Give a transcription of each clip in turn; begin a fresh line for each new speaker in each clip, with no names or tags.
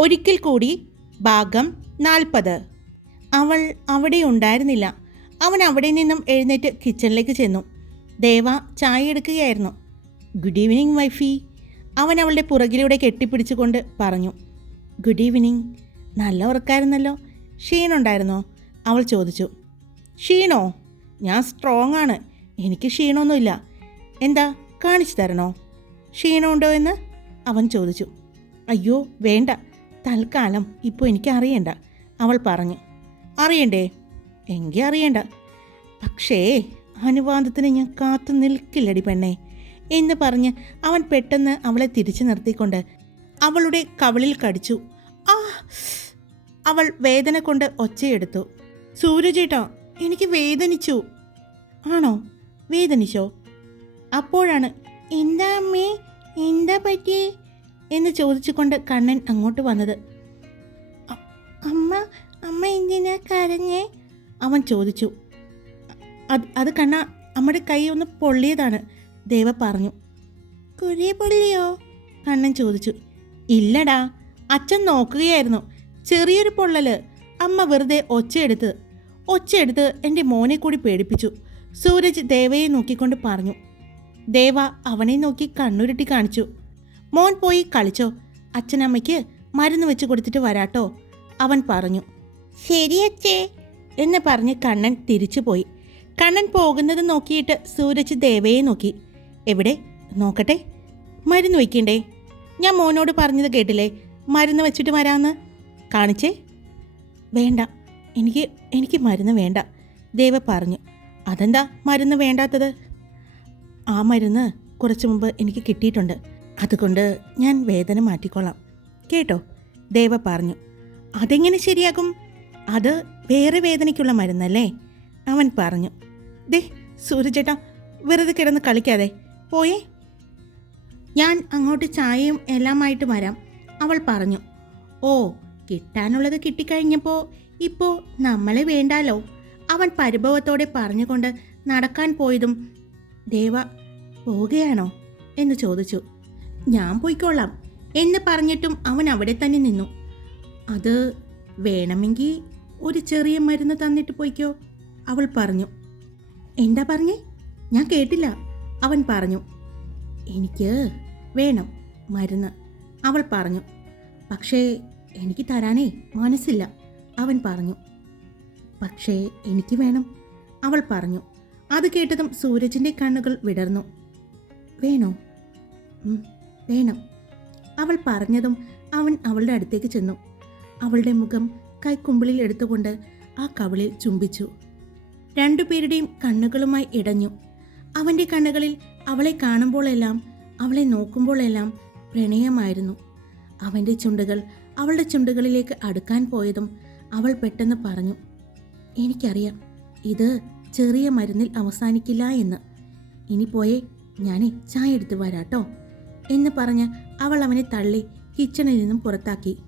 ഒരിക്കൽ കൂടി ഭാഗം നാൽപ്പത്. അവൾ അവിടെ ഉണ്ടായിരുന്നില്ല. അവൻ അവിടെ നിന്നും എഴുന്നേറ്റ് കിച്ചണിലേക്ക് ചെന്നു. ദേവ ചായ എടുക്കുകയായിരുന്നു. ഗുഡ് ഈവനിങ് വൈഫി അവൻ അവളുടെ പുറകിലൂടെ കെട്ടിപ്പിടിച്ചുകൊണ്ട് പറഞ്ഞു. ഗുഡ് ഈവനിങ് നല്ല ഉറക്കായിരുന്നല്ലോ. ക്ഷീണുണ്ടായിരുന്നോ അവൾ ചോദിച്ചു. ക്ഷീണോ ഞാൻ സ്ട്രോങ് ആണ്. എനിക്ക് ക്ഷീണമൊന്നുമില്ല. എന്താ കാണിച്ചു തരണോ? ക്ഷീണമുണ്ടോ എന്ന്? അവൻ ചോദിച്ചു. അയ്യോ വേണ്ട. തൽക്കാലം ഇപ്പോൾ എനിക്ക് അറിയണ്ട അവൾ പറഞ്ഞു. അറിയണ്ടേ? എങ്കിൽ അറിയണ്ട. പക്ഷേ അനുവാദത്തിന് ഞാൻ കാത്തു നിൽക്കില്ലടി പെണ്ണേ. എന്ന് പറഞ്ഞ് അവൻ പെട്ടെന്ന് അവളെ തിരിച്ചു നിർത്തിക്കൊണ്ട് അവളുടെ കവിളിൽ കടിച്ചു. ആ അവൾ വേദന കൊണ്ട് ഒച്ചയെടുത്തു. സൂരജേട്ടാ എനിക്ക് വേദനിച്ചു. ആണോ? വേദനിച്ചോ? അപ്പോഴാണ് എന്താ അമ്മേ? എന്താ പറ്റിയേ? എന്ന് ചോദിച്ചുകൊണ്ട് കണ്ണൻ അങ്ങോട്ട് വന്നത്. അമ്മ അമ്മ എന്തിനാ കരഞ്ഞേ? അവൻ ചോദിച്ചു. അത് അത് കണ്ണ അമ്മയുടെ കൈ ഒന്ന് പൊള്ളിയതാണ് ദേവ പറഞ്ഞു. കുഴി പൊള്ളിയോ? കണ്ണൻ ചോദിച്ചു. ഇല്ലടാ അച്ഛൻ നോക്കുകയായിരുന്നു ചെറിയൊരു പൊള്ളൽ. അമ്മ വെറുതെ ഒച്ചയെടുത്ത് ഒച്ചയെടുത്ത് എന്റെ മോനെ കൂടി പേടിപ്പിച്ചു. സൂരജ് ദേവയെ നോക്കിക്കൊണ്ട് പറഞ്ഞു. ദേവ അവനെ നോക്കി കണ്ണുരുട്ടി കാണിച്ചു. മോൻ പോയി കളിച്ചോ. അച്ഛനമ്മയ്ക്ക് മരുന്ന് വെച്ച് കൊടുത്തിട്ട് വരാട്ടോ. അവൻ പറഞ്ഞു ശരി അച്ഛേ എന്ന് പറഞ്ഞ് കണ്ണൻ തിരിച്ചു പോയി. കണ്ണൻ പോകുന്നത് നോക്കിയിട്ട് സൂരജ് ദേവയെ നോക്കി. എവിടെ? നോക്കട്ടെ. മരുന്ന് വയ്ക്കണ്ടേ? ഞാൻ മോനോട് പറഞ്ഞത് കേട്ടില്ലേ? മരുന്ന് വെച്ചിട്ട് വരാമെന്ന് കാണിച്ചേ. വേണ്ട. എനിക്ക് എനിക്ക് മരുന്ന് വേണ്ട ദേവ പറഞ്ഞു. അതെന്താ മരുന്ന് വേണ്ടാത്തത്? ആ മരുന്ന് കുറച്ച് മുമ്പ് എനിക്ക് കിട്ടിയിട്ടുണ്ട്. അതുകൊണ്ട് ഞാൻ വേദന മാറ്റിക്കൊള്ളാം കേട്ടോ? ദേവ പറഞ്ഞു. അതെങ്ങനെ ശരിയാകും? അത് വേറെ വേദനയ്ക്കുള്ള മരുന്നല്ലേ? അവൻ പറഞ്ഞു. ദേ സൂര്യചേട്ടാ വെറുതെ കിടന്ന് കളിക്കാതെ. പോയേ. ഞാൻ അങ്ങോട്ട് ചായയും എല്ലാമായിട്ട് വരാം അവൾ പറഞ്ഞു. ഓ കിട്ടാനുള്ളത് കിട്ടിക്കഴിഞ്ഞപ്പോൾ ഇപ്പോൾ നമ്മളെ വേണ്ടാലോ? അവൻ പരിഭവത്തോടെ പറഞ്ഞുകൊണ്ട് നടക്കാൻ പോയതും ദേവ പോവുകയാണോ? എന്ന് ചോദിച്ചു. ഞാൻ പോയിക്കോളാം എന്ന് പറഞ്ഞിട്ടും അവൻ അവിടെ തന്നെ നിന്നു. അത് വേണമെങ്കിൽ ഒരു ചെറിയ മരുന്ന് തന്നിട്ട് പോയിക്കോ അവൾ പറഞ്ഞു. എന്താ പറഞ്ഞേ? ഞാൻ കേട്ടില്ല അവൻ പറഞ്ഞു. എനിക്ക് വേണം മരുന്ന് അവൾ പറഞ്ഞു. പക്ഷേ എനിക്ക് തരാനേ മനസ്സില്ല അവൻ പറഞ്ഞു. പക്ഷേ എനിക്ക് വേണം അവൾ പറഞ്ഞു. അത് കേട്ടതും സൂരജിന്റെ കണ്ണുകൾ വിടർന്നു. വേണോ? വേണം. അവൾ പറഞ്ഞതും അവൻ അവളുടെ അടുത്തേക്ക് ചെന്നു. അവളുടെ മുഖം കൈക്കുമ്പിളിൽ എടുത്തുകൊണ്ട് ആ കവിളിൽ ചുംബിച്ചു. രണ്ടുപേരുടെയും കണ്ണുകളുമായി ഇടഞ്ഞു. അവന്റെ കണ്ണുകളിൽ അവളെ കാണുമ്പോഴെല്ലാം അവളെ നോക്കുമ്പോഴെല്ലാം പ്രണയമായിരുന്നു. അവന്റെ ചുണ്ടുകൾ അവളുടെ ചുണ്ടുകളിലേക്ക് അടുക്കാൻ പോയതും അവൾ പെട്ടെന്ന് പറഞ്ഞു എനിക്കറിയാം ഇത് ചെറിയ മരുന്നിൽ അവസാനിക്കില്ല എന്ന്. ഇനി പോയേ ഞാൻ ചായ എടുത്ത് വരാട്ടോ. എന്ന് പറഞ്ഞ് അവൾ അവനെ തള്ളി കിച്ചണിൽ നിന്നും പുറത്താക്കി.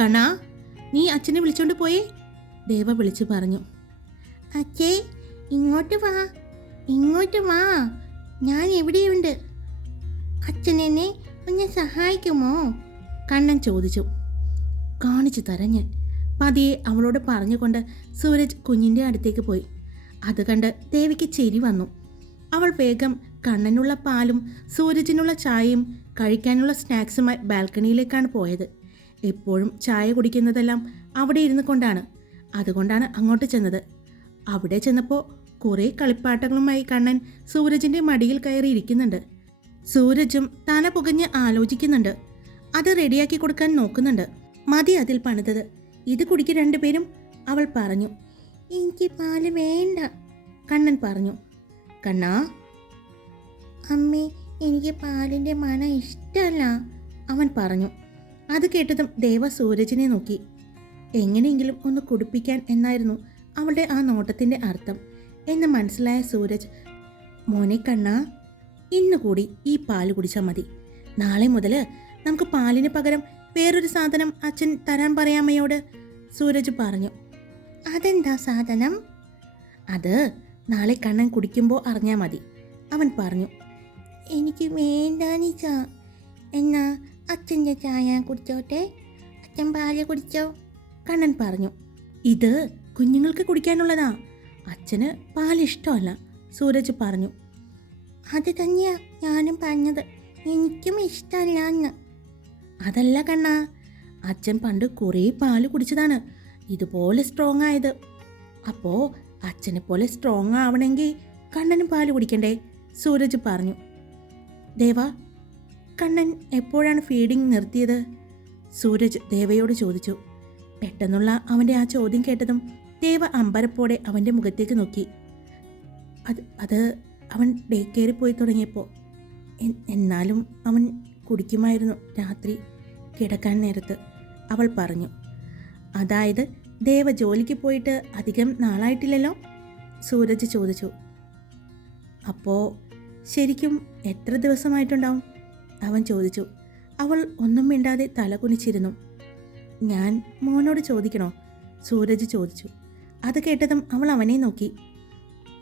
കണാ നീ അച്ഛനെ വിളിച്ചോണ്ട് പോയേ? ദേവ വിളിച്ചു പറഞ്ഞു. അച്ഛേ ഇങ്ങോട്ട് വാ ഇങ്ങോട്ട് വാ ഞാൻ എവിടെയുണ്ട്? അച്ഛനെന്നെ ഒന്ന് സഹായിക്കുമോ? കണ്ണൻ ചോദിച്ചു. കാണിച്ചു തരാം ഞാൻ. പതിയെ അവളോട് പറഞ്ഞുകൊണ്ട് സൂരജ് കുഞ്ഞിന്റെ അടുത്തേക്ക് പോയി. അത് കണ്ട് ദേവിക്ക് ചിരി വന്നു. അവൾ വേഗം കണ്ണനുള്ള പാലും സൂരജിനുള്ള ചായയും കഴിക്കാനുള്ള സ്നാക്സുമായി ബാൽക്കണിയിലേക്കാണ് പോയത്. എപ്പോഴും ചായ കുടിക്കുന്നതെല്ലാം അവിടെ ഇരുന്നു കൊണ്ടാണ്. അതുകൊണ്ടാണ് അങ്ങോട്ട് ചെന്നത്. അവിടെ ചെന്നപ്പോൾ കുറേ കളിപ്പാട്ടങ്ങളുമായി കണ്ണൻ സൂരജിന്റെ മടിയിൽ കയറി ഇരിക്കുന്നുണ്ട്. സൂരജും തല പുകഞ്ഞ് ആലോചിക്കുന്നുണ്ട്. അത് റെഡിയാക്കി കൊടുക്കാൻ നോക്കുന്നുണ്ട്. മതി അതിൽ പണിതത്. ഇത് കുടിക്ക് രണ്ടുപേരും. അവൾ പറഞ്ഞു എനിക്ക് പാൽ വേണ്ട കണ്ണൻ പറഞ്ഞു. കണ്ണാ അമ്മേ എനിക്ക് പാലിന്റെ മണം ഇഷ്ടമല്ല അവൻ പറഞ്ഞു. അത് കേട്ടതും ദേവ സൂരജിനെ നോക്കി. എങ്ങനെയെങ്കിലും ഒന്ന് കുടിപ്പിക്കാൻ എന്നായിരുന്നു അവളുടെ ആ നോട്ടത്തിന്റെ അർത്ഥം. എന്ന് മനസ്സിലായ സൂരജ് മോനെ കണ്ണാ ഇന്നുകൂടി ഈ പാൽ കുടിച്ചാൽ മതി. നാളെ മുതൽ നമുക്ക് പാലിന് പകരം വേറൊരു സാധനം അച്ഛൻ തരാൻ പറയാമയോട് സൂരജ് പറഞ്ഞു. അതെന്താ സാധനം? അത് നാളെ കണ്ണൻ കുടിക്കുമ്പോൾ അറിഞ്ഞാൽ മതി അവൻ പറഞ്ഞു. എനിക്ക് വേണ്ടാനിച്ച എന്നാ അച്ഛന്റെ ചായ കുടിച്ചോട്ടെ? അച്ഛൻ പാൽ കുടിച്ചോ? കണ്ണൻ പറഞ്ഞു. ഇത് കുഞ്ഞുങ്ങൾക്ക് കുടിക്കാനുള്ളതാ. അച്ഛന് പാൽ ഇഷ്ടമല്ല സൂരജ് പറഞ്ഞു. അത് തന്നെയാ ഞാനും പറഞ്ഞത്. എനിക്കും ഇഷ്ടമല്ല എന്ന്. അതല്ല കണ്ണ അച്ഛൻ പണ്ട് കുറേ പാൽ കുടിച്ചതാണ്. ഇതുപോലെ സ്ട്രോങ് ആയത്. അപ്പോൾ അച്ഛനെ പോലെ സ്ട്രോങ് ആവണമെങ്കിൽ കണ്ണനും പാൽ കുടിക്കണ്ടേ? സൂരജ് പറഞ്ഞു. ദേവ കണ്ണൻ എപ്പോഴാണ് ഫീഡിംഗ് നിർത്തിയത്? സൂരജ് ദേവയോട് ചോദിച്ചു. പെട്ടെന്നുള്ള അവന്റെ ആ ചോദ്യം കേട്ടതും ദേവ അമ്പരപ്പോടെ അവന്റെ മുഖത്തേക്ക് നോക്കി. അത് അത് അവൻ ഡേ കെയറിൽ പോയി തുടങ്ങിയപ്പോൾ എന്നാലും അവൻ കുടിക്കുമായിരുന്നു രാത്രി കിടക്കാൻ നേരത്ത്. അവൾ പറഞ്ഞു അതായത് ദേവ ജോലിക്ക് പോയിട്ട് അധികം നാളായിട്ടില്ലല്ലോ? സൂരജ് ചോദിച്ചു. അപ്പോൾ ശരിക്കും എത്ര ദിവസമായിട്ടുണ്ടാവും? അവൻ ചോദിച്ചു. അവൾ ഒന്നും മിണ്ടാതെ തലകുനിച്ചിരുന്നു ഞാൻ മോനോട് ചോദിക്കണോ? സൂരജ് ചോദിച്ചു. അത് കേട്ടതും അവൾ അവനെ നോക്കി.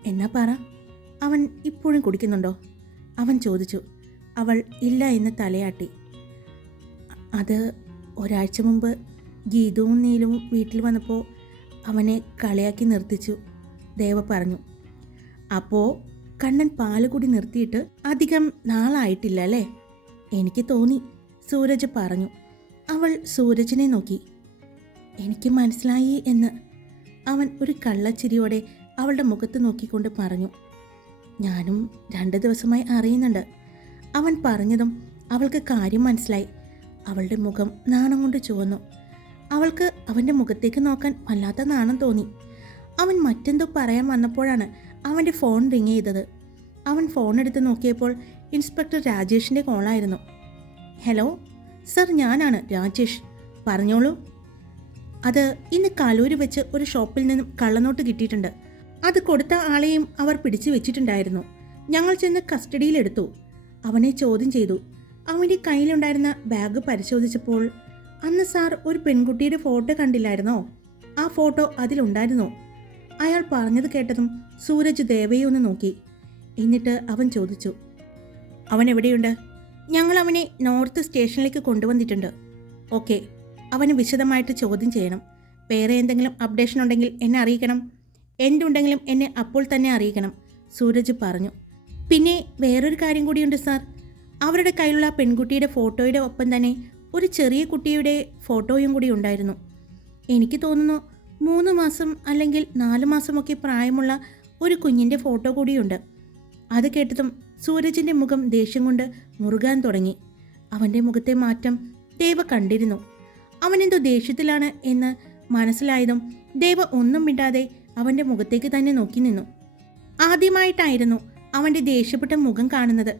എന്നാ പറ. അവൻ ഇപ്പോഴും കുടിക്കുന്നുണ്ടോ? അവൻ ചോദിച്ചു. അവൾ ഇല്ല എന്ന് തലയാട്ടി. അത് ഒരാഴ്ച മുമ്പ് ഗീതവും നീലവും വീട്ടിൽ വന്നപ്പോൾ അവനെ കളിയാക്കി നിർത്തിച്ചു. ദേവ പറഞ്ഞു. അപ്പോൾ കണ്ണൻ പാലുകൂടി നിർത്തിയിട്ട് അധികം നാളായിട്ടില്ല അല്ലേ? എനിക്ക് തോന്നി. സൂരജ് പറഞ്ഞു. അവൾ സൂരജിനെ നോക്കി. എനിക്ക് മനസ്സിലായി എന്ന്. അവൻ ഒരു കള്ളച്ചിരിയോടെ അവളുടെ മുഖത്ത് നോക്കിക്കൊണ്ട് പറഞ്ഞു. ഞാനും രണ്ട് ദിവസമായി അറിയുന്നുണ്ട്. അവൻ പറഞ്ഞതും അവൾക്ക് കാര്യം മനസ്സിലായി. അവളുടെ മുഖം നാണം കൊണ്ട് ചുവന്നു. അവൾക്ക് അവന്റെ മുഖത്തേക്ക് നോക്കാൻ വല്ലാത്ത നാണം തോന്നി. അവൻ മറ്റെന്തോ പറയാൻ വന്നപ്പോഴാണ് അവന്റെ ഫോൺ റിങ് ചെയ്തത്. അവൻ ഫോൺ എടുത്ത് നോക്കിയപ്പോൾ ഇൻസ്പെക്ടർ രാജേഷിന്റെ കോളായിരുന്നു. ഹലോ സർ ഞാനാണ് രാജേഷ്. പറഞ്ഞോളൂ. അത് ഇന്ന് കലൂര് വെച്ച് ഒരു ഷോപ്പിൽ നിന്നും കള്ളനോട്ട് കിട്ടിയിട്ടുണ്ട്. അത് കൊടുത്ത ആളെയും അവർ പിടിച്ചു വെച്ചിട്ടുണ്ടായിരുന്നു. ഞങ്ങൾ ചെന്ന് കസ്റ്റഡിയിലെടുത്തു അവനെ ചോദ്യം ചെയ്തു. അവന്റെ കയ്യിലുണ്ടായിരുന്ന ബാഗ് പരിശോധിച്ചപ്പോൾ അന്ന് സാർ ഒരു പെൺകുട്ടിയുടെ ഫോട്ടോ കണ്ടില്ലായിരുന്നോ? ആ ഫോട്ടോ അതിലുണ്ടായിരുന്നോ? അയാൾ പറഞ്ഞത് കേട്ടതും സൂരജ് ദേവയെ ഒന്ന് നോക്കി. എന്നിട്ട് അവൻ ചോദിച്ചു അവൻ എവിടെയുണ്ട്? ഞങ്ങൾ അവനെ നോർത്ത് സ്റ്റേഷനിലേക്ക് കൊണ്ടുവന്നിട്ടുണ്ട്. ഓക്കെ. അവന് വിശദമായിട്ട് ചോദ്യം ചെയ്യണം. വേറെ എന്തെങ്കിലും അപ്ഡേഷൻ ഉണ്ടെങ്കിൽ എന്നെ അറിയിക്കണം. എന്തുണ്ടെങ്കിലും എന്നെ അപ്പോൾ തന്നെ അറിയിക്കണം സൂരജ് പറഞ്ഞു. പിന്നെ വേറൊരു കാര്യം കൂടിയുണ്ട് സാർ. അവരുടെ കയ്യിലുള്ള പെൺകുട്ടിയുടെ ഫോട്ടോയുടെ ഒപ്പം തന്നെ ഒരു ചെറിയ കുട്ടിയുടെ ഫോട്ടോയും കൂടി ഉണ്ടായിരുന്നു. എനിക്ക് തോന്നുന്നു മൂന്ന് മാസം അല്ലെങ്കിൽ നാല് മാസമൊക്കെ പ്രായമുള്ള ഒരു കുഞ്ഞിന്റെ ഫോട്ടോ കൂടിയുണ്ട്. അത് കേട്ടതും സൂരജിന്റെ മുഖം ദേഷ്യം കൊണ്ട് മുറുകാൻ തുടങ്ങി. അവന്റെ മുഖത്തെ മാറ്റം ദേവ കണ്ടിരുന്നു. അവനെന്തോ ദേഷ്യത്തിലാണ് എന്ന് മനസ്സിലായതും ദേവ ഒന്നും മിണ്ടാതെ അവന്റെ മുഖത്തേക്ക് തന്നെ നോക്കി നിന്നു. ആദ്യമായിട്ടായിരുന്നു അവന്റെ ദേഷ്യപ്പെട്ട മുഖം കാണുന്നത്.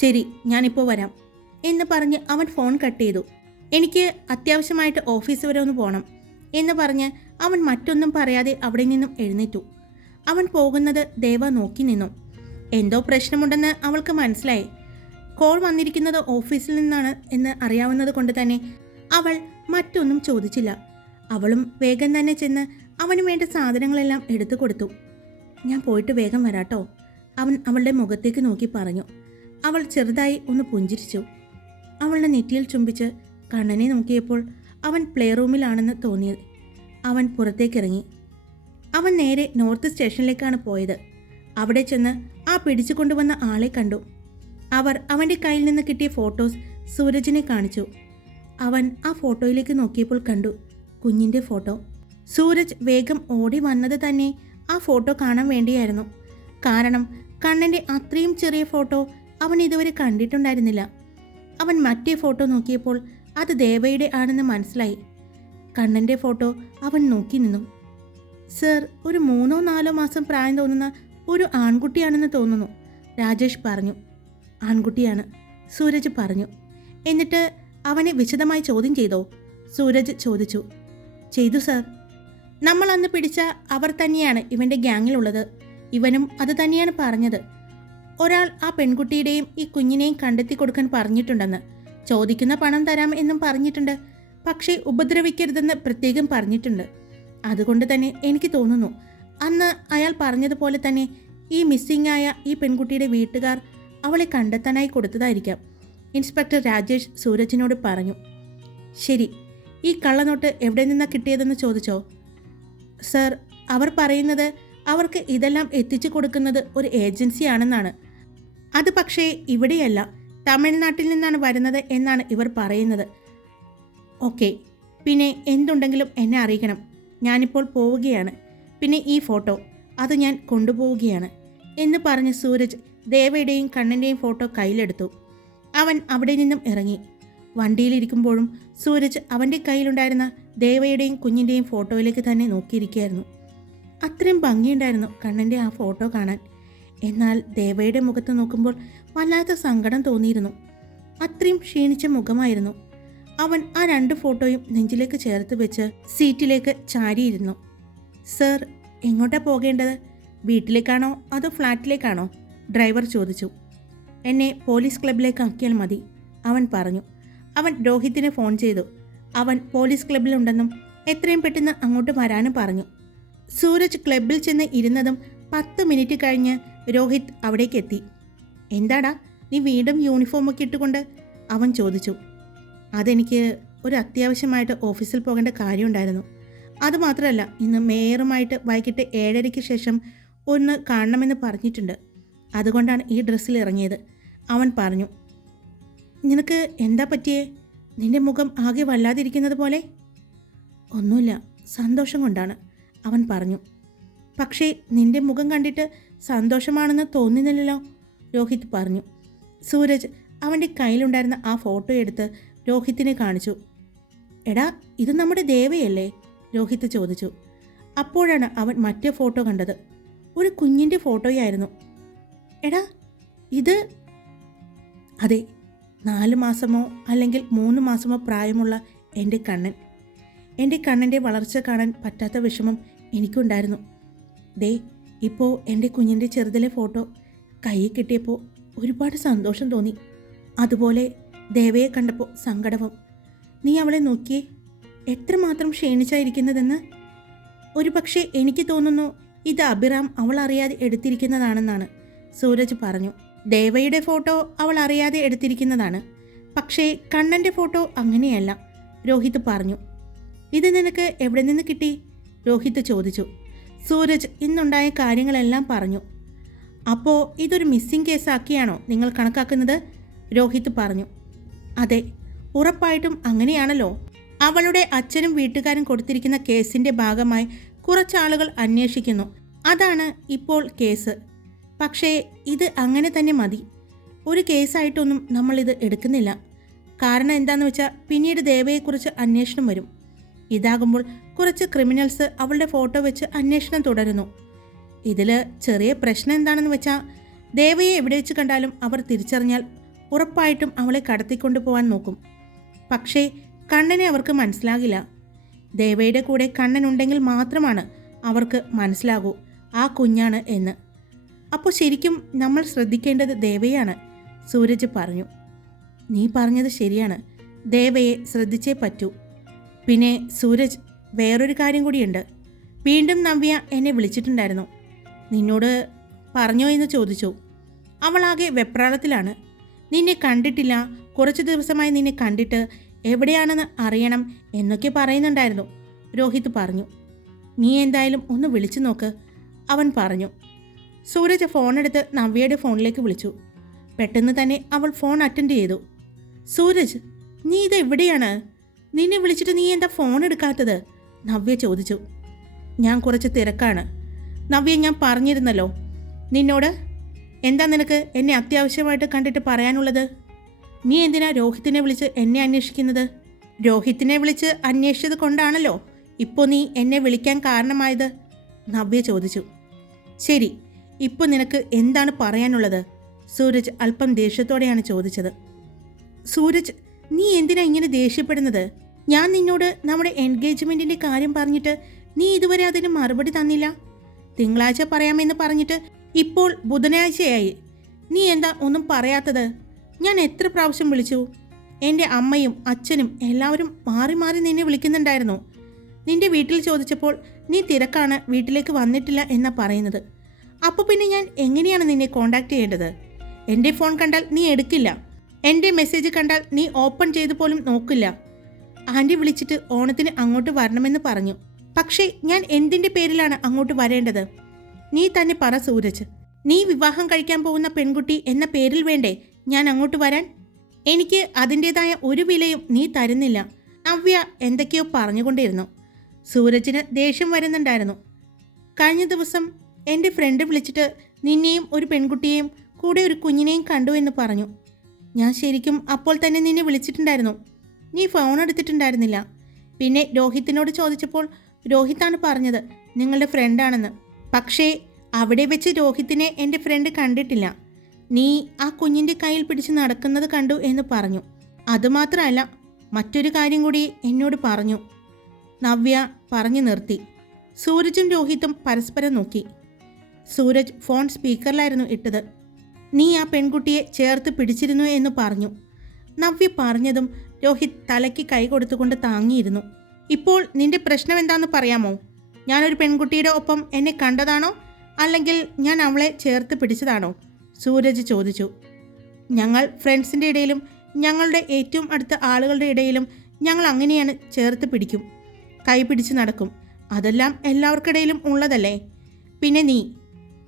ശരി ഞാനിപ്പോൾ വരാം എന്ന് പറഞ്ഞ് അവൻ ഫോൺ കട്ട് ചെയ്തു. എനിക്ക് അത്യാവശ്യമായിട്ട് ഓഫീസ് വരെ ഒന്ന് പോകണം എന്ന് പറഞ്ഞ് അവൻ മറ്റൊന്നും പറയാതെ അവിടെ നിന്നും എഴുന്നേറ്റു. അവൻ പോകുന്നത് ദേവ നോക്കി നിന്നു. എന്തോ പ്രശ്നമുണ്ടെന്ന് അവൾക്ക് മനസ്സിലായി. കോൾ വന്നിരിക്കുന്നത് ഓഫീസിൽ നിന്നാണ് എന്ന് അറിയാവുന്നത് കൊണ്ട് തന്നെ അവൾ മറ്റൊന്നും ചോദിച്ചില്ല. അവളും വേഗം തന്നെ ചെന്ന് അവന് വേണ്ട സാധനങ്ങളെല്ലാം എടുത്തു കൊടുത്തു. ഞാൻ പോയിട്ട് വേഗം വരാട്ടോ അവൻ അവളുടെ മുഖത്തേക്ക് നോക്കി പറഞ്ഞു. അവൾ ചെറുതായി ഒന്ന് പുഞ്ചിരിച്ചു. അവളുടെ നെറ്റിയിൽ ചുംബിച്ച് കണ്ണനെ നോക്കിയപ്പോൾ അവൻ പ്ലേ റൂമിലാണെന്ന് തോന്നിയത്. അവൻ പുറത്തേക്കിറങ്ങി. അവൻ നേരെ നോർത്ത് സ്റ്റേഷനിലേക്കാണ് പോയത്. അവിടെ ചെന്ന് ആ പിടിച്ചു കൊണ്ടുവന്ന ആളെ കണ്ടു. അവർ അവന്റെ കയ്യിൽ നിന്ന് കിട്ടിയ ഫോട്ടോസ് സൂരജിനെ കാണിച്ചു. അവൻ ആ ഫോട്ടോയിലേക്ക് നോക്കിയപ്പോൾ കണ്ടു. കുഞ്ഞിന്റെ ഫോട്ടോ സൂരജ് വേഗം ഓടി വന്നത് തന്നെ ആ ഫോട്ടോ കാണാൻ വേണ്ടിയായിരുന്നു. കാരണം കണ്ണന്റെ അത്രയും ചെറിയ ഫോട്ടോ അവൻ ഇതുവരെ കണ്ടിട്ടുണ്ടായിരുന്നില്ല. അവൻ മറ്റേ ഫോട്ടോ നോക്കിയപ്പോൾ അത് ദേവയുടെ ആണെന്ന് മനസ്സിലായി. കണ്ണന്റെ ഫോട്ടോ അവൻ നോക്കി നിന്നു. സർ ഒരു മൂന്നോ നാലോ മാസം പ്രായം തോന്നുന്ന ഒരു ആൺകുട്ടിയാണെന്ന് തോന്നുന്നു രാജേഷ് പറഞ്ഞു. ആൺകുട്ടിയാണ് സൂരജ് പറഞ്ഞു. എന്നിട്ട് അവനെ വിശദമായി ചോദ്യം ചെയ്തോ? സൂരജ് ചോദിച്ചു. ചെയ്തു സർ. നമ്മൾ അന്ന് പിടിച്ച അവർ തന്നെയാണ് ഇവന്റെ ഗ്യാങ്ങിലുള്ളത്. ഇവനും അത് തന്നെയാണ് പറഞ്ഞത്. ഒരാൾ ആ പെൺകുട്ടിയുടെയും ഈ കുഞ്ഞിനെയും കണ്ടെത്തി കൊടുക്കാൻ പറഞ്ഞിട്ടുണ്ടെന്ന്. ചോദിക്കുന്ന പണം തരാം എന്നും പറഞ്ഞിട്ടുണ്ട്. പക്ഷേ ഉപദ്രവിക്കരുതെന്ന് പ്രത്യേകം പറഞ്ഞിട്ടുണ്ട്. അതുകൊണ്ട് തന്നെ എനിക്ക് തോന്നുന്നു അന്ന് അയാൾ പറഞ്ഞതുപോലെ തന്നെ ഈ മിസ്സിംഗ് ആയ ഈ പെൺകുട്ടിയുടെ വീട്ടുകാർ അവളെ കണ്ടെത്താനായി കൊടുത്തതായിരിക്കാം. ഇൻസ്പെക്ടർ രാജേഷ് സൂരജിനോട് പറഞ്ഞു ശരി ഈ കള്ളനോട്ട് എവിടെ നിന്നാണ് കിട്ടിയതെന്ന് ചോദിച്ചോ? സർ അവർ പറയുന്നത് അവർക്ക് ഇതെല്ലാം എത്തിച്ചു കൊടുക്കുന്നത് ഒരു ഏജൻസിയാണെന്നാണ്. അത് പക്ഷേ ഇവിടെയല്ല. തമിഴ്നാട്ടിൽ നിന്നാണ് വരുന്നത് എന്നാണ് ഇവർ പറയുന്നത്. ഓക്കെ പിന്നെ എന്തുണ്ടെങ്കിലും എന്നെ അറിയിക്കണം. ഞാനിപ്പോൾ പോവുകയാണ്. പിന്നെ ഈ ഫോട്ടോ അത് ഞാൻ കൊണ്ടുപോവുകയാണ് എന്ന് പറഞ്ഞ് സൂരജ് ദേവയുടെയും കണ്ണന്റെയും ഫോട്ടോ കയ്യിലെടുത്തു. അവൻ അവിടെ നിന്നും ഇറങ്ങി. വണ്ടിയിലിരിക്കുമ്പോഴും സൂരജ് അവന്റെ കയ്യിലുണ്ടായിരുന്ന ദേവയുടെയും കുഞ്ഞിന്റെയും ഫോട്ടോയിലേക്ക് തന്നെ നോക്കിയിരിക്കുകയായിരുന്നു. അത്രയും ഭംഗിയുണ്ടായിരുന്നു കണ്ണന്റെ ആ ഫോട്ടോ കാണാൻ. എന്നാൽ ദേവയുടെ മുഖത്ത് നോക്കുമ്പോൾ വല്ലാത്ത സങ്കടം തോന്നിയിരുന്നു. അത്രയും ക്ഷീണിച്ച മുഖമായിരുന്നു. അവൻ ആ രണ്ട് ഫോട്ടോയും നെഞ്ചിലേക്ക് ചേർത്ത് വെച്ച് സീറ്റിലേക്ക് ചാരിയിരുന്നു. സർ എങ്ങോട്ടാ പോകേണ്ടത്? വീട്ടിലേക്കാണോ അതോ ഫ്ലാറ്റിലേക്കാണോ? ഡ്രൈവർ ചോദിച്ചു. എന്നെ പോലീസ് ക്ലബിലേക്ക് ആക്കിയാൽ മതി അവൻ പറഞ്ഞു. അവൻ രോഹിത്തിനെ ഫോൺ ചെയ്തു. അവൻ പോലീസ് ക്ലബിലുണ്ടെന്നും എത്രയും പെട്ടെന്ന് അങ്ങോട്ട് വരാനും പറഞ്ഞു. സൂരജ് ക്ലബിൽ ചെന്ന് ഇരുന്നതും പത്ത് മിനിറ്റ് കഴിഞ്ഞ് രോഹിത് അവിടേക്ക് എത്തി എന്താടാ നീ വീണ്ടും യൂണിഫോമൊക്കെ ഇട്ടുകൊണ്ട്? അവൻ ചോദിച്ചു. അതെനിക്ക് ഒരു അത്യാവശ്യമായിട്ട് ഓഫീസിൽ പോകേണ്ട കാര്യമുണ്ടായിരുന്നു. അതുമാത്രമല്ല ഇന്ന് മേയറുമായിട്ട് വൈകിട്ട് ഏഴരയ്ക്ക് ശേഷം ഒന്ന് കാണണമെന്ന് പറഞ്ഞിട്ടുണ്ട്. അതുകൊണ്ടാണ് ഈ ഡ്രസ്സിൽ ഇറങ്ങിയത്. അവൻ പറഞ്ഞു നിനക്ക് എന്താ പറ്റിയേ? നിന്റെ മുഖം ആകെ വല്ലാതിരിക്കുന്നത് പോലെ? ഒന്നുമില്ല സന്തോഷം കൊണ്ടാണ് അവൻ പറഞ്ഞു. പക്ഷേ നിന്റെ മുഖം കണ്ടിട്ട് സന്തോഷമാണെന്ന് തോന്നുന്നില്ലല്ലോ? രോഹിത് പറഞ്ഞു. സൂരജ് അവന്റെ കയ്യിലുണ്ടായിരുന്ന ആ ഫോട്ടോ എടുത്ത് രോഹിത്തിനെ കാണിച്ചു. എടാ ഇത് നമ്മുടെ ദേവയല്ലേ? രോഹിത് ചോദിച്ചു. അപ്പോഴാണ് അവൻ മറ്റേ ഫോട്ടോ കണ്ടത്. ഒരു കുഞ്ഞിന്റെ ഫോട്ടോയായിരുന്നു. എടാ ഇത് അതെ നാല് മാസമോ അല്ലെങ്കിൽ മൂന്ന് മാസമോ പ്രായമുള്ള എന്റെ കണ്ണൻ. എന്റെ കണ്ണന്റെ വളർച്ച കാണാൻ പറ്റാത്ത വിഷമം എനിക്കുണ്ടായിരുന്നു. ദേ ഇപ്പോൾ എന്റെ കുഞ്ഞിന്റെ ചെറുതിലെ ഫോട്ടോ കയ്യിൽ കിട്ടിയപ്പോൾ ഒരുപാട് സന്തോഷം തോന്നി. അതുപോലെ ദേവയെ കണ്ടപ്പോൾ സങ്കടവും. നീ അവളെ നോക്കിയേ എത്രമാത്രം ക്ഷീണിച്ചായിരിക്കുന്നതെന്ന്? ഒരു പക്ഷേ എനിക്ക് തോന്നുന്നു ഇത് അഭിറാം അവൾ അറിയാതെ എടുത്തിരിക്കുന്നതാണെന്നാണ് സൂരജ് പറഞ്ഞു. ദേവയുടെ ഫോട്ടോ അവൾ അറിയാതെ എടുത്തിരിക്കുന്നതാണ്. പക്ഷേ കണ്ണന്റെ ഫോട്ടോ അങ്ങനെയല്ല രോഹിത് പറഞ്ഞു. ഇത് നിനക്ക് എവിടെ നിന്ന് കിട്ടി? രോഹിത് ചോദിച്ചു. സൂരജ് ഇന്നുണ്ടായ കാര്യങ്ങളെല്ലാം പറഞ്ഞു. അപ്പോൾ ഇതൊരു മിസ്സിംഗ് കേസാക്കിയാണോ നിങ്ങൾ കണക്കാക്കുന്നത്? രോഹിത് പറഞ്ഞു. അതെ ഉറപ്പായിട്ടും അങ്ങനെയാണല്ലോ. അവളുടെ അച്ഛനും വീട്ടുകാരും കൊടുത്തിരിക്കുന്ന കേസിന്റെ ഭാഗമായി കുറച്ചാളുകൾ അന്വേഷിക്കുന്നു. അതാണ് ഇപ്പോൾ കേസ്. പക്ഷേ ഇത് അങ്ങനെ തന്നെ മതി. ഒരു കേസായിട്ടൊന്നും നമ്മളിത് എടുക്കുന്നില്ല. കാരണം എന്താണെന്ന് വെച്ചാൽ പിന്നീട് ദേവയെക്കുറിച്ച് അന്വേഷണം വരും. ഇതാകുമ്പോൾ കുറച്ച് ക്രിമിനൽസ് അവളുടെ ഫോട്ടോ വെച്ച് അന്വേഷണം തുടരുന്നു. ഇതിൽ ചെറിയ പ്രശ്നം എന്താണെന്ന് വെച്ചാൽ ദേവയെ എവിടെ വെച്ച് കണ്ടാലും അവർ തിരിച്ചറിഞ്ഞാൽ ഉറപ്പായിട്ടും അവളെ കടത്തിക്കൊണ്ടു പോകാൻ നോക്കും. പക്ഷേ കണ്ണനെ അവർക്ക് മനസ്സിലാകില്ല. ദേവയുടെ കൂടെ കണ്ണൻ ഉണ്ടെങ്കിൽ മാത്രമാണ് അവർക്ക് മനസ്സിലാകൂ ആ കുഞ്ഞാണ് എന്ന്. അപ്പോൾ ശരിക്കും നമ്മൾ ശ്രദ്ധിക്കേണ്ടത് ദേവയാണ് സൂരജ് പറഞ്ഞു. നീ പറഞ്ഞത് ശരിയാണ് ദേവയെ ശ്രദ്ധിച്ചേ പറ്റൂ. പിന്നെ സൂരജ് വേറൊരു കാര്യം കൂടിയുണ്ട്. വീണ്ടും നവ്യ എന്നെ വിളിച്ചിട്ടുണ്ടായിരുന്നു. നിന്നോട് പറഞ്ഞോ എന്ന് ചോദിച്ചു. അവളാകെ വെപ്രാളത്തിലാണ്. നിന്നെ കണ്ടിട്ടില്ല. കുറച്ച് ദിവസമായി നിന്നെ കണ്ടിട്ട് എവിടെയാണെന്ന് അറിയണം എന്നൊക്കെ പറയുന്നുണ്ടായിരുന്നു. രോഹിത് പറഞ്ഞു. നീ എന്തായാലും ഒന്ന് വിളിച്ചു നോക്ക്. അവൻ പറഞ്ഞു. സൂരജ് ഫോണെടുത്ത് നവ്യയുടെ ഫോണിലേക്ക് വിളിച്ചു. പെട്ടെന്ന് തന്നെ അവൾ ഫോൺ അറ്റൻഡ് ചെയ്തു. സൂരജ് നീ ഇത് എവിടെയാണ്? നിന്നെ വിളിച്ചിട്ട് നീ എന്താ ഫോൺ എടുക്കാത്തത്? നവ്യ ചോദിച്ചു. ഞാൻ കുറച്ച് തിരക്കാണ്. നവ്യ ഞാൻ പറഞ്ഞിരുന്നല്ലോ. നിന്നോട് എന്താ നിനക്ക് എന്നെ അത്യാവശ്യമായിട്ട് കണ്ടിട്ട് പറയാനുള്ളത്? നീ എന്തിനാ രോഹിത്തിനെ വിളിച്ച് എന്നെ അന്വേഷിക്കുന്നത്? രോഹിത്തിനെ വിളിച്ച് അന്വേഷിച്ചത് കൊണ്ടാണല്ലോ ഇപ്പോൾ നീ എന്നെ വിളിക്കാൻ കാരണമായത്? നവ്യ ചോദിച്ചു. ശരി ഇപ്പോൾ നിനക്ക് എന്താണ് പറയാനുള്ളത്? സൂരജ് അല്പം ദേഷ്യത്തോടെയാണ് ചോദിച്ചത്. സൂരജ് നീ എന്തിനാ ഇങ്ങനെ ദേഷ്യപ്പെടുന്നത്? ഞാൻ നിന്നോട് നമ്മുടെ എൻഗേജ്മെന്റിന്റെ കാര്യം പറഞ്ഞിട്ട് നീ ഇതുവരെ അതിന് മറുപടി തന്നില്ല? തിങ്കളാഴ്ച പറയാമെന്ന് പറഞ്ഞിട്ട് ഇപ്പോൾ ബുധനാഴ്ചയായി. നീ എന്താ ഒന്നും പറയാത്തത്? ഞാൻ എത്ര പ്രാവശ്യം വിളിച്ചു? എന്റെ അമ്മയും അച്ഛനും എല്ലാവരും മാറി മാറി നിന്നെ വിളിക്കുന്നുണ്ടായിരുന്നു. നിന്റെ വീട്ടിൽ ചോദിച്ചപ്പോൾ നീ തിരക്കാണ് വീട്ടിലേക്ക് വന്നിട്ടില്ല എന്നാ പറയുന്നത്. അപ്പോൾ പിന്നെ ഞാൻ എങ്ങനെയാണ് നിന്നെ കോണ്ടാക്ട് ചെയ്യേണ്ടത്? എന്റെ ഫോൺ കണ്ടാൽ നീ എടുക്കില്ല. എന്റെ മെസ്സേജ് കണ്ടാൽ നീ ഓപ്പൺ ചെയ്ത് പോലും നോക്കില്ല. ആന്റി വിളിച്ചിട്ട് ഓണത്തിന് അങ്ങോട്ട് വരണമെന്ന് പറഞ്ഞു. പക്ഷേ ഞാൻ എന്തിന്റെ പേരിലാണ് അങ്ങോട്ട് വരേണ്ടത്? നീ തന്നെ പറ സൂരജ്. നീ വിവാഹം കഴിക്കാൻ പോകുന്ന പെൺകുട്ടി എന്ന പേരിൽ വേണ്ടേ ഞാൻ അങ്ങോട്ട് വരാൻ? എനിക്ക് അതിന്റെതായ ഒരു വിലയും നീ തരുന്നില്ല. നവ്യ എന്തൊക്കെയോ പറഞ്ഞുകൊണ്ടിരുന്നു. സൂരജിന് ദേഷ്യം വരുന്നുണ്ടായിരുന്നു. കഴിഞ്ഞ ദിവസം എന്റെ ഫ്രണ്ട് വിളിച്ചിട്ട് നിന്നെയും ഒരു പെൺകുട്ടിയെയും കൂടെ ഒരു കുഞ്ഞിനെയും കണ്ടു എന്ന് പറഞ്ഞു. ഞാൻ ശരിക്കും അപ്പോൾ തന്നെ നിന്നെ വിളിച്ചിട്ടുണ്ടായിരുന്നു. നീ ഫോൺ എടുത്തിട്ടുണ്ടായിരുന്നില്ല. പിന്നെ രോഹിത്തിനോട് ചോദിച്ചപ്പോൾ രോഹിത്താണ് പറഞ്ഞത്. നിങ്ങളുടെ ഫ്രണ്ടാണെന്ന് പക്ഷേ അവിടെ വെച്ച് രോഹിത്തിനെ എന്റെ ഫ്രണ്ട് കണ്ടിട്ടില്ല. നീ ആ കുഞ്ഞിന്റെ കയ്യിൽ പിടിച്ച് നടക്കുന്നത് കണ്ടു എന്ന് പറഞ്ഞു. അതുമാത്രമല്ല മറ്റൊരു കാര്യം കൂടി എന്നോട് പറഞ്ഞു. നവ്യ പറഞ്ഞു നിർത്തി. സൂരജും രോഹിത്തും പരസ്പരം നോക്കി. സൂരജ് ഫോൺ സ്പീക്കറിലായിരുന്നു ഇട്ടത്. നീ ആ പെൺകുട്ടിയെ ചേർത്ത് പിടിച്ചിരുന്നു എന്ന് പറഞ്ഞു. നവ്യ പറഞ്ഞതും രോഹിത് തലയ്ക്ക് കൈ കൊടുത്തുകൊണ്ട് താങ്ങിയിരുന്നു. ഇപ്പോൾ നിന്റെ പ്രശ്നം എന്താണെന്ന് പറയാമോ? ഞാനൊരു പെൺകുട്ടിയുടെ ഒപ്പം എന്നെ കണ്ടതാണോ? അല്ലെങ്കിൽ ഞാൻ അവളെ ചേർത്ത് പിടിച്ചതാണോ? സൂരജ് ചോദിച്ചു. ഞങ്ങൾ ഫ്രണ്ട്സിന്റെ ഇടയിലും ഞങ്ങളുടെ ഏറ്റവും അടുത്ത ആളുകളുടെ ഇടയിലും ഞങ്ങൾ അങ്ങനെയാണ് ചേർത്ത് പിടിക്കും. കൈ പിടിച്ച് നടക്കും. അതെല്ലാം എല്ലാവർക്കിടയിലും ഉള്ളതല്ലേ? പിന്നെ നീ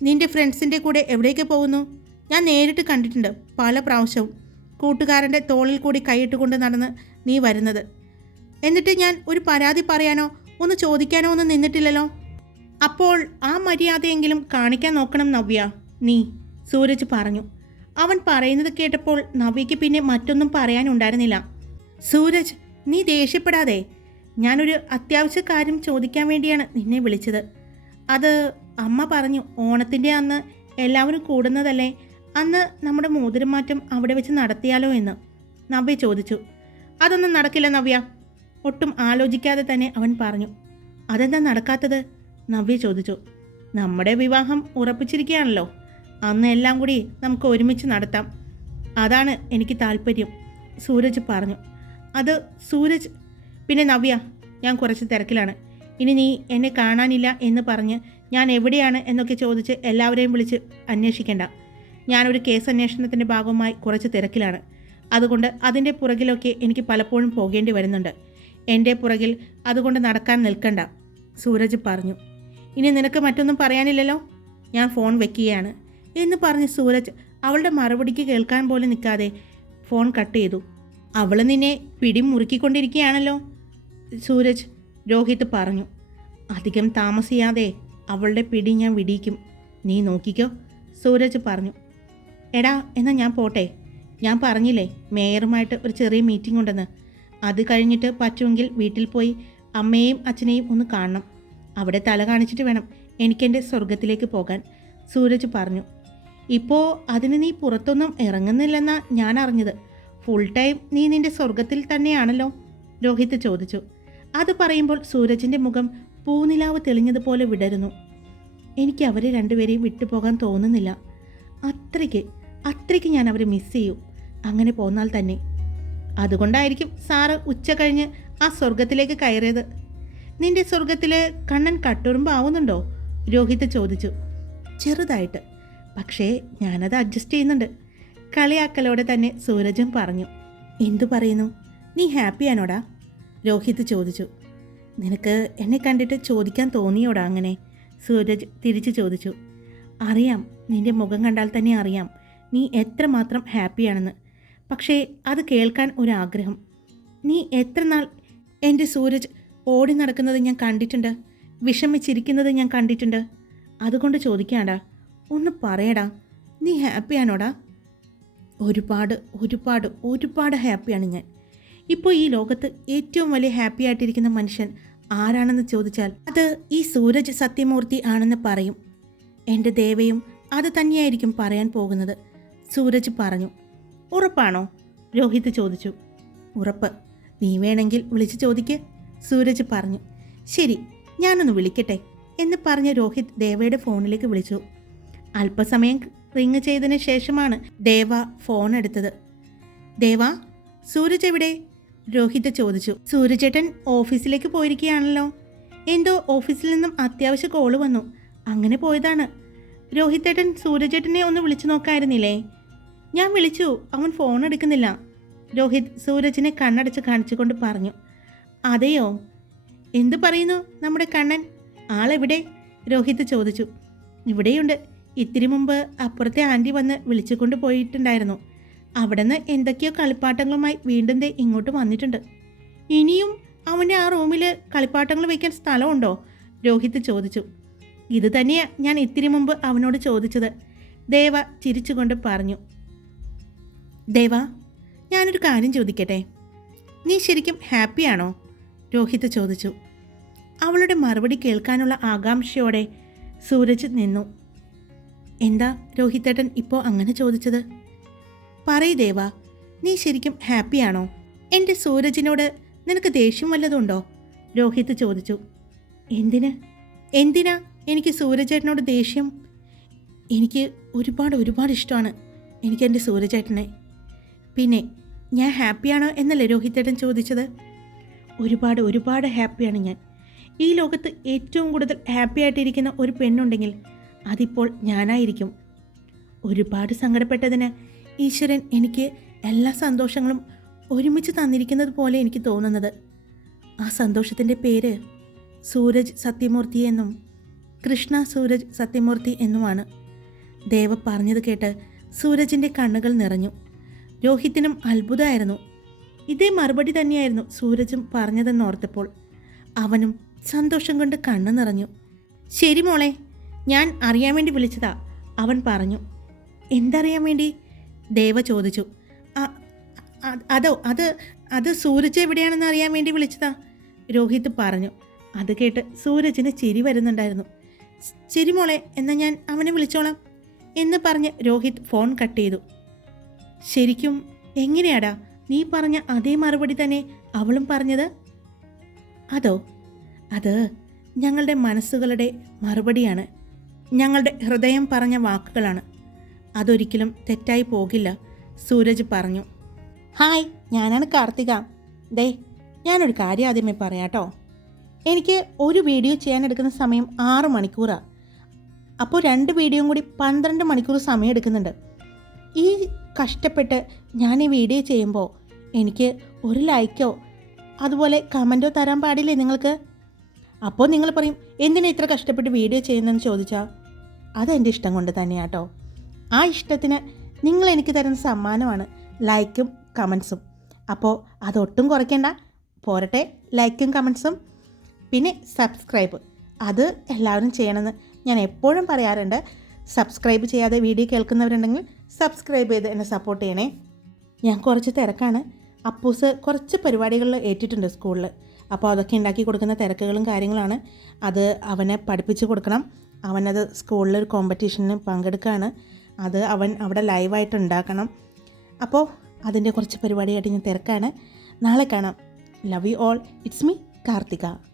നിന്റെ ഫ്രണ്ട്സിന്റെ കൂടെ എവിടേക്ക് പോകുന്നു? ഞാൻ നേരിട്ട് കണ്ടിട്ടുണ്ട് പല പ്രാവശ്യവും. കൂട്ടുകാരന്റെ തോളിൽ കൂടി കൈയിട്ടുകൊണ്ട് നടന്ന് നീ വരുന്നത്. എന്നിട്ട് ഞാൻ ഒരു പരാതി പറയാനോ? ഒന്ന് ചോദിക്കാനോ ഒന്നും നിന്നിട്ടില്ലല്ലോ. അപ്പോൾ ആ മര്യാദയെങ്കിലും കാണിക്കാൻ നോക്കണം നവ്യ. നീ സൂരജ് പറഞ്ഞു. അവൻ പറയുന്നത് കേട്ടപ്പോൾ നവ്യയ്ക്ക് പിന്നെ മറ്റൊന്നും പറയാനുണ്ടായിരുന്നില്ല. സൂരജ് നീ ദേഷ്യപ്പെടാതെ. ഞാനൊരു അത്യാവശ്യ കാര്യം ചോദിക്കാൻ വേണ്ടിയാണ് നിന്നെ വിളിച്ചത്. അത് അമ്മ പറഞ്ഞു ഓണത്തിന്റെ അന്ന് എല്ലാവരും കൂടുന്നതല്ലേ? അന്ന് നമ്മുടെ മോതിരമാറ്റം അവിടെ വെച്ച് നടത്തിയാലോ എന്ന്. നവ്യ ചോദിച്ചു. അതൊന്നും നടക്കില്ല നവ്യ. ഒട്ടും ആലോചിക്കാതെ തന്നെ അവൻ പറഞ്ഞു അതെന്താ നടക്കാത്തത്? നവ്യ ചോദിച്ചു നമ്മുടെ വിവാഹം ഉറപ്പിച്ചിരിക്കുകയാണല്ലോ. അന്ന് എല്ലാം കൂടി നമുക്ക് ഒരുമിച്ച് നടത്താം. അതാണ് എനിക്ക് താല്പര്യം സൂരജ് പറഞ്ഞു. അത് സൂരജ് പിന്നെ നവ്യ ഞാൻ കുറച്ച് തിരക്കിലാണ്. ഇനി നീ എന്നെ കാണാനില്ല എന്ന് പറഞ്ഞ് ഞാൻ എവിടെയാണ് എന്നൊക്കെ ചോദിച്ച് എല്ലാവരെയും വിളിച്ച് അന്വേഷിക്കേണ്ട. ഞാനൊരു കേസ് അന്വേഷണത്തിന്റെ ഭാഗമായി കുറച്ച് തിരക്കിലാണ്. അതുകൊണ്ട് അതിന്റെ പുറകിലൊക്കെ എനിക്ക് പലപ്പോഴും പോകേണ്ടി വരുന്നുണ്ട്. എന്റെ പുറകിൽ അതുകൊണ്ട് നടക്കാൻ നിൽക്കണ്ട സൂരജ് പറഞ്ഞു. ഇനി നിനക്ക് മറ്റൊന്നും പറയാനില്ലല്ലോ? ഞാൻ ഫോൺ വെക്കുകയാണ്. എന്ന് പറഞ്ഞ് സൂരജ് അവളുടെ മറുപടിക്ക് കേൾക്കാൻ പോലും നിൽക്കാതെ ഫോൺ കട്ട് ചെയ്തു. അവൾ നിന്നെ പിടി മുറുക്കിക്കൊണ്ടിരിക്കുകയാണല്ലോ? സൂരജ് രോഹിത് പറഞ്ഞു. അധികം താമസിയാതെ അവളുടെ പിടി ഞാൻ വിടിയിക്കും. നീ നോക്കിക്കോ സൂരജ് പറഞ്ഞു. എടാ എന്നാൽ ഞാൻ പോട്ടെ. ഞാൻ പറഞ്ഞില്ലേ മേയറുമായിട്ട് ഒരു ചെറിയ മീറ്റിംഗ് ഉണ്ടെന്ന്. അത് കഴിഞ്ഞിട്ട് പറ്റുമെങ്കിൽ വീട്ടിൽ പോയി അമ്മയെയും അച്ഛനെയും ഒന്ന് കാണണം. അവിടെ തല കാണിച്ചിട്ട് വേണം എനിക്കെന്റെ സ്വർഗത്തിലേക്ക് പോകാൻ. സൂരജ് പറഞ്ഞു ഇപ്പോൾ അതിന് നീ പുറത്തൊന്നും ഇറങ്ങുന്നില്ലെന്നാ ഞാൻ അറിഞ്ഞത്. ഫുൾ ടൈം നീ നിന്റെ സ്വർഗത്തിൽ തന്നെയാണല്ലോ? രോഹിത് ചോദിച്ചു. അത് പറയുമ്പോൾ സൂരജിന്റെ മുഖം പൂനിലാവ് തെളിഞ്ഞതുപോലെ വിടരുന്നു. എനിക്ക് അവരെ രണ്ടുപേരെയും വിട്ടുപോകാൻ തോന്നുന്നില്ല. അത്രയ്ക്ക് അത്രയ്ക്ക് ഞാൻ അവരെ മിസ് ചെയ്യും. അങ്ങനെ പോന്നാൽ തന്നെ. അതുകൊണ്ടായിരിക്കും സാറ് ഉച്ച കഴിഞ്ഞ് ആ സ്വർഗത്തിലേക്ക് കയറിയത്. നിന്റെ സ്വർഗത്തിൽ കണ്ണൻ കട്ടുറുമ്പാവുന്നുണ്ടോ? രോഹിത് ചോദിച്ചു. ചെറുതായിട്ട്. പക്ഷേ ഞാനത് അഡ്ജസ്റ്റ് ചെയ്യുന്നുണ്ട്. കളിയാക്കലോടെ തന്നെ സൂരജും പറഞ്ഞു. എന്തു പറയുന്നു? നീ ഹാപ്പിയാണോടാ രോഹിത് ചോദിച്ചു. നിനക്ക് എന്നെ കണ്ടിട്ട് ചോദിക്കാൻ തോന്നിയോടാ അങ്ങനെ? സൂരജ് തിരിച്ചു ചോദിച്ചു. അറിയാം. നിന്റെ മുഖം കണ്ടാൽ തന്നെ അറിയാം. നീ എത്രമാത്രം ഹാപ്പിയാണെന്ന് പക്ഷേ അത് കേൾക്കാൻ ഒരാഗ്രഹം. നീ എത്ര നാൾ എന്റെ സൂരജ് ഓടി നടക്കുന്നത് ഞാൻ കണ്ടിട്ടുണ്ട് വിഷമിച്ചിരിക്കുന്നത് ഞാൻ കണ്ടിട്ടുണ്ട്. അതുകൊണ്ട് ചോദിക്കാടാ ഒന്ന് പറയടാ നീ ഹാപ്പിയാണോടാ ഒരുപാട് ഒരുപാട് ഒരുപാട് ഹാപ്പിയാണ് ഞാൻ. ഇപ്പോൾ ഈ ലോകത്ത് ഏറ്റവും വലിയ ഹാപ്പി ആയിട്ടിരിക്കുന്ന മനുഷ്യൻ ആരാണെന്ന് ചോദിച്ചാൽ അത് ഈ സൂരജ് സത്യമൂർത്തി ആണെന്ന് പറയും. എന്റെ ദേവയും അത് തന്നെയായിരിക്കും പറയാൻ പോകുന്നത് സൂരജ് പറഞ്ഞു. ഉറപ്പാണോ? രോഹിത് ചോദിച്ചു. ഉറപ്പ്. നീ വേണമെങ്കിൽ വിളിച്ച് ചോദിക്ക് സൂരജ് പറഞ്ഞു. ശരി ഞാനൊന്ന് വിളിക്കട്ടെ എന്ന് പറഞ്ഞ് രോഹിത് ദേവയുടെ ഫോണിലേക്ക് വിളിച്ചു. അല്പസമയം റിങ് ചെയ്തതിന് ശേഷമാണ് ദേവ ഫോൺ എടുത്തത്. ദേവ സൂരജ് എവിടെ? രോഹിത് ചോദിച്ചു. സൂരജേട്ടൻ ഓഫീസിലേക്ക് പോയിരിക്കുകയാണല്ലോ. എന്തോ ഓഫീസിൽ നിന്നും അത്യാവശ്യ കോൾ വന്നു. അങ്ങനെ പോയതാണ്. രോഹിത്തേട്ടൻ സൂരജേട്ടനെ ഒന്ന് വിളിച്ചു നോക്കായിരുന്നില്ലേ? ഞാൻ വിളിച്ചു. അവൻ ഫോൺ എടുക്കുന്നില്ല. രോഹിത് സൂരജിനെ കണ്ണടച്ച് കാണിച്ചുകൊണ്ട് പറഞ്ഞു. അതെയോ? എന്തു പറയുന്നു നമ്മുടെ കണ്ണൻ? ആളെവിടെ? രോഹിത് ചോദിച്ചു. ഇവിടെയുണ്ട്. ഇത്തിരി മുമ്പ് അപ്പുറത്തെ ആന്റി വന്ന് വിളിച്ചുകൊണ്ട് പോയിട്ടുണ്ടായിരുന്നു. അവിടുന്ന് എന്തൊക്കെയോ കളിപ്പാട്ടങ്ങളുമായി വീണ്ടും ദേ ഇങ്ങോട്ട് വന്നിട്ടുണ്ട്. ഇനിയും അവന്റെ ആ റൂമിൽ കളിപ്പാട്ടങ്ങൾ വയ്ക്കാൻ സ്ഥലമുണ്ടോ? രോഹിത് ചോദിച്ചു. ഇത് തന്നെയാണ് ഞാൻ ഇത്തിരി മുമ്പ് അവനോട് ചോദിച്ചത്. ദേവ ചിരിച്ചുകൊണ്ട് പറഞ്ഞു. ദേവ ഞാനൊരു കാര്യം ചോദിക്കട്ടെ? നീ ശരിക്കും ഹാപ്പിയാണോ? രോഹിത് ചോദിച്ചു. അവളുടെ മറുപടി കേൾക്കാനുള്ള ആകാംക്ഷയോടെ സൂരജ് നിന്നു. എന്താ രോഹിത്തേട്ടൻ ഇപ്പോൾ അങ്ങനെ ചോദിച്ചത്? പറയ് ദേവ നീ ശരിക്കും ഹാപ്പിയാണോ? എന്റെ സൂരജിനോട് നിനക്ക് ദേഷ്യം വല്ലതുണ്ടോ? രോഹിത് ചോദിച്ചു. എന്തിന്? എന്തിനാ എനിക്ക് സൂരജേട്ടനോട് ദേഷ്യം? എനിക്ക് ഒരുപാട് ഒരുപാട് ഇഷ്ടമാണ് എനിക്ക് എന്റെ സൂരജേട്ടനെ. പിന്നെ ഞാൻ ഹാപ്പിയാണോ എന്നല്ലേ രോഹിത്തേട്ടൻ ചോദിച്ചത്? ഒരുപാട് ഒരുപാട് ഹാപ്പിയാണ് ഞാൻ. ഈ ലോകത്ത് ഏറ്റവും കൂടുതൽ ഹാപ്പി ആയിട്ടിരിക്കുന്ന ഒരു പെണ്ണുണ്ടെങ്കിൽ അതിപ്പോൾ ഞാനായിരിക്കും. ഒരുപാട് സങ്കടപ്പെട്ടതിന് ഈശ്വരൻ എനിക്ക് എല്ലാ സന്തോഷങ്ങളും ഒരുമിച്ച് തന്നിരിക്കുന്നത് പോലെ എനിക്ക് തോന്നുന്നത്. ആ സന്തോഷത്തിന്റെ പേര് സൂരജ് സത്യമൂർത്തി എന്നും കൃഷ്ണ സൂരജ് സത്യമൂർത്തി എന്നുമാണ്. ദേവ പറഞ്ഞത് കേട്ട് സൂരജിന്റെ കണ്ണുകൾ നിറഞ്ഞു. രോഹിത്തിനും അത്ഭുതമായിരുന്നു. ഇതേ മറുപടി തന്നെയായിരുന്നു സൂരജും പറഞ്ഞതെന്നോർത്തപ്പോൾ അവനും സന്തോഷം കൊണ്ട് കണ്ണു നിറഞ്ഞു. ശരി മോളെ ഞാൻ അറിയാൻ വേണ്ടി വിളിച്ചതാ അവൻ പറഞ്ഞു. എന്തറിയാൻ വേണ്ടി? ദേവ ചോദിച്ചു. "അ- അ- അതോ അത് അത് സൂരജ് എവിടെയാണെന്ന് അറിയാൻ വേണ്ടി വിളിച്ചതാ? രോഹിത് പറഞ്ഞു. അത് കേട്ട് സൂരജിന് ചിരി വരുന്നുണ്ടായിരുന്നു. ശരി മോളെ എന്നാൽ ഞാൻ അവനെ വിളിച്ചോളാം എന്ന് പറഞ്ഞ് രോഹിത് ഫോൺ കട്ട് ചെയ്തു. ശരിക്കും എങ്ങനെയാടാ നീ പറഞ്ഞ അതേ മറുപടി തന്നെ അവളും പറഞ്ഞത്? അതോ അത് ഞങ്ങളുടെ മനസ്സുകളുടെ മറുപടിയാണ്. ഞങ്ങളുടെ ഹൃദയം പറഞ്ഞ വാക്കുകളാണ്. അതൊരിക്കലും തെറ്റായി പോകില്ല സൂരജ് പറഞ്ഞു. ഹായ് ഞാനാണ് കാർത്തിക. ദേ ഞാനൊരു കാര്യം ആദ്യമേ പറയാട്ടോ. എനിക്ക് ഒരു വീഡിയോ ചെയ്യാൻ എടുക്കുന്ന സമയം ആറ് മണിക്കൂറാണ് അപ്പോൾ രണ്ട് വീഡിയോയും കൂടി പന്ത്രണ്ട് മണിക്കൂർ സമയം എടുക്കുന്നുണ്ട്. ഈ കഷ്ടപ്പെട്ട് ഞാൻ ഈ വീഡിയോ ചെയ്യുമ്പോൾ എനിക്ക് ഒരു ലൈക്കോ അതുപോലെ കമന്റോ തരാൻ പാടില്ലേ നിങ്ങൾക്ക്? അപ്പോൾ നിങ്ങൾ പറയും എന്തിനാ ഇത്ര കഷ്ടപ്പെട്ട് വീഡിയോ ചെയ്യുന്നതെന്ന് ചോദിച്ചാൽ അതെന്റെ ഇഷ്ടം കൊണ്ട് തന്നെയാണ് തന്നെയാട്ടോ ആ ഇഷ്ടത്തിന് നിങ്ങൾ എനിക്ക് തരുന്ന സമ്മാനമാണ് ലൈക്കും കമൻസും അപ്പോൾ അതൊട്ടും കുറയ്ക്കണ്ട. പോരട്ടെ ലൈക്കും കമൻസും പിന്നെ സബ്സ്ക്രൈബ്. അത് എല്ലാവരും ചെയ്യണമെന്ന് ഞാൻ എപ്പോഴും പറയാറുണ്ട്. സബ്സ്ക്രൈബ് ചെയ്യാതെ വീഡിയോ കേൾക്കുന്നവരുണ്ടെങ്കിൽ സബ്സ്ക്രൈബ് ചെയ്ത് എന്നെ സപ്പോർട്ട് ചെയ്യണേ. ഞാൻ കുറച്ച് തിരക്കാണ്. അപ്പൂസ് കുറച്ച് പരിപാടികളിൽ ഏറ്റിട്ടുണ്ട് സ്കൂളിൽ അപ്പോൾ അതൊക്കെ ഉണ്ടാക്കി കൊടുക്കുന്ന തിരക്കുകളും കാര്യങ്ങളാണ്. അത് അവനെ പഠിപ്പിച്ച് കൊടുക്കണം. അവനത് സ്കൂളിൽ ഒരു കോമ്പറ്റീഷന് പങ്കെടുക്കുകയാണ് അത് അവൻ അവിടെ ലൈവായിട്ട് ഉണ്ടാക്കണം. അപ്പോൾ അതിന്റെ കുറച്ച് പരിപാടിയായിട്ട് ഞാൻ തിരക്കാണ്. നാളെ കാണാം. Love you all it's me Karthika.